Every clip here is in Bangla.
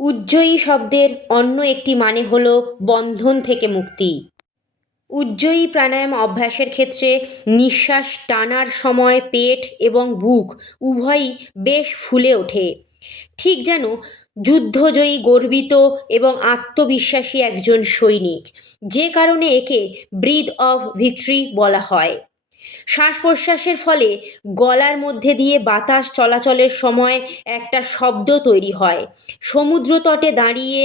উজ্জয়ী শব্দের অন্য একটি মানে হল বন্ধন থেকে মুক্তি। উজ্জয়ী প্রাণায়াম অভ্যাসের ক্ষেত্রে নিঃশ্বাস টানার সময় পেট এবং বুক উভয়ই বেশ ফুলে ওঠে, ঠিক যেন যুদ্ধজয়ী, গর্বিত এবং আত্মবিশ্বাসী একজন সৈনিক, যে কারণে একে ব্রিথ অফ ভিক্টরি বলা হয়। শ্বাস প্রশ্বাসের ফলে গলার মধ্যে দিয়ে বাতাস চলাচলের সময় একটা শব্দ তৈরি হয়। সমুদ্র তটে দাঁড়িয়ে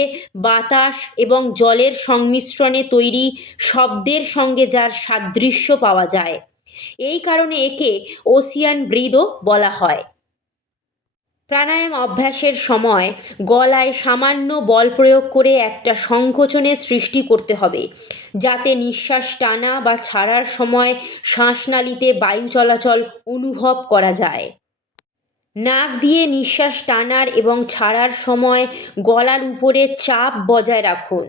বাতাস এবং জলের সংমিশ্রণে তৈরি শব্দের সঙ্গে যার সাদৃশ্য পাওয়া যায়, এই কারণে একে ওশিয়ান ব্রিথও বলা হয়। প্রাণায়াম অভ্যাসের সময় গলায় সামান্য বল প্রয়োগ করে একটা সংকোচনের সৃষ্টি করতে হবে, যাতে নিঃশ্বাস টানা বা ছাড়ার সময় শ্বাসনালীতে বায়ু চলাচল অনুভব করা যায়। নাক দিয়ে নিঃশ্বাস টানার এবং ছাড়ার সময় গলার উপরে চাপ বজায় রাখুন।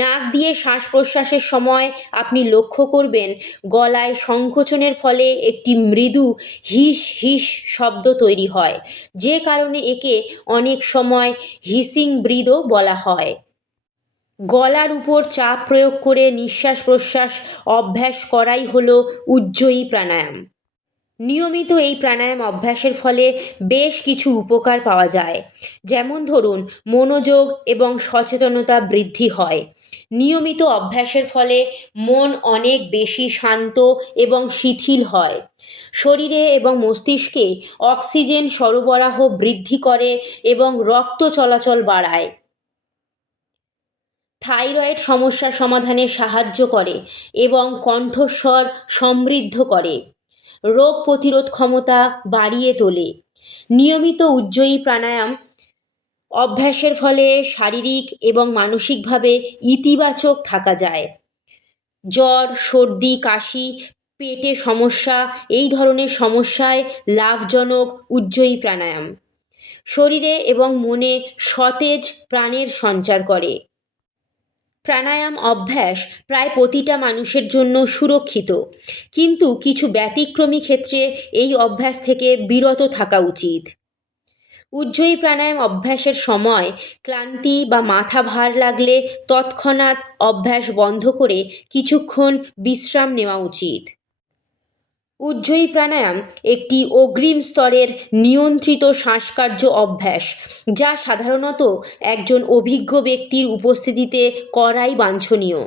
নাক দিয়ে শ্বাস প্রশ্বাসের সময় আপনি লক্ষ্য করবেন গলায় সংকোচনের ফলে একটি মৃদু হিস হিস শব্দ তৈরি হয়, যে কারণে একে অনেক সময় হিসিং ব্রিথও বলা হয়। গলার উপর চাপ প্রয়োগ করে নিঃশ্বাস প্রশ্বাস অভ্যাস করাই হলো উজ্জয়ী প্রাণায়াম। নিয়মিত এই প্রাণায়াম অভ্যাসের ফলে বেশ কিছু উপকার পাওয়া যায়, যেমন ধরুন মনোযোগ এবং সচেতনতা বৃদ্ধি হয়। নিয়মিত অভ্যাসের ফলে মন অনেক বেশি শান্ত এবং শিথিল হয়। শরীরে এবং মস্তিষ্কে অক্সিজেন সরবরাহ বৃদ্ধি করে এবং রক্ত চলাচল বাড়ায়। থাইরয়েড সমস্যার সমাধানে সাহায্য করে এবং কণ্ঠস্বর সমৃদ্ধ করে। রোগ প্রতিরোধ ক্ষমতা বাড়িয়ে তোলে। নিয়মিত উজ্জয়ী প্রাণায়াম অভ্যাসের ফলে শারীরিক এবং মানসিকভাবে ইতিবাচক থাকা যায়। জ্বর, সর্দি, কাশি, পেটে সমস্যা, এই ধরনের সমস্যায় লাভজনক উজ্জয়ী প্রাণায়াম। শরীরে এবং মনে সতেজ প্রাণের সঞ্চার করে। প্রাণায়াম অভ্যাস প্রায় প্রতিটা মানুষের জন্য সুরক্ষিত, কিন্তু কিছু ব্যতিক্রমী ক্ষেত্রে এই অভ্যাস থেকে বিরত থাকা উচিত। উজ্জয়ী প্রাণায়াম অভ্যাসের সময় ক্লান্তি বা মাথা ভার লাগলে তৎক্ষণাৎ অভ্যাস বন্ধ করে কিছুক্ষণ বিশ্রাম নেওয়া উচিত। উজ্জয়ী প্রাণায়াম একটি অগ্রিম স্তরের নিয়ন্ত্রিত শ্বাসকার্য অভ্যাস, যা সাধারণত একজন অভিজ্ঞ ব্যক্তির উপস্থিতিতে করাই বাঞ্ছনীয়।